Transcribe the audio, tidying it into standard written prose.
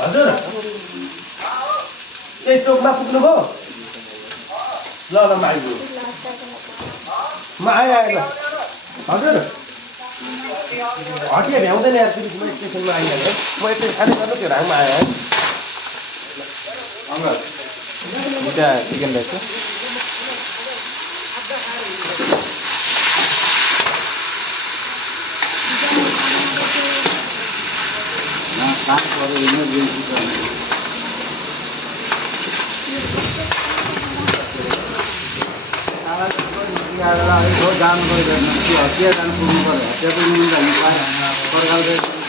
हजुर यही चोकमा पुग्नुभयो ल ल म आइपुग्यो म आएँ ल हजुर हटिया भ्याउँदैन यार पुलिसमा स्टेसनमा आइहाल्यो म एकचोटि खाने गर्नु त्यो राङमा आएँ है त्यहाँ चिकन राइस जानु पर्दैन हतिया जानु पुग्नु पर्यो हतिया पुग्नु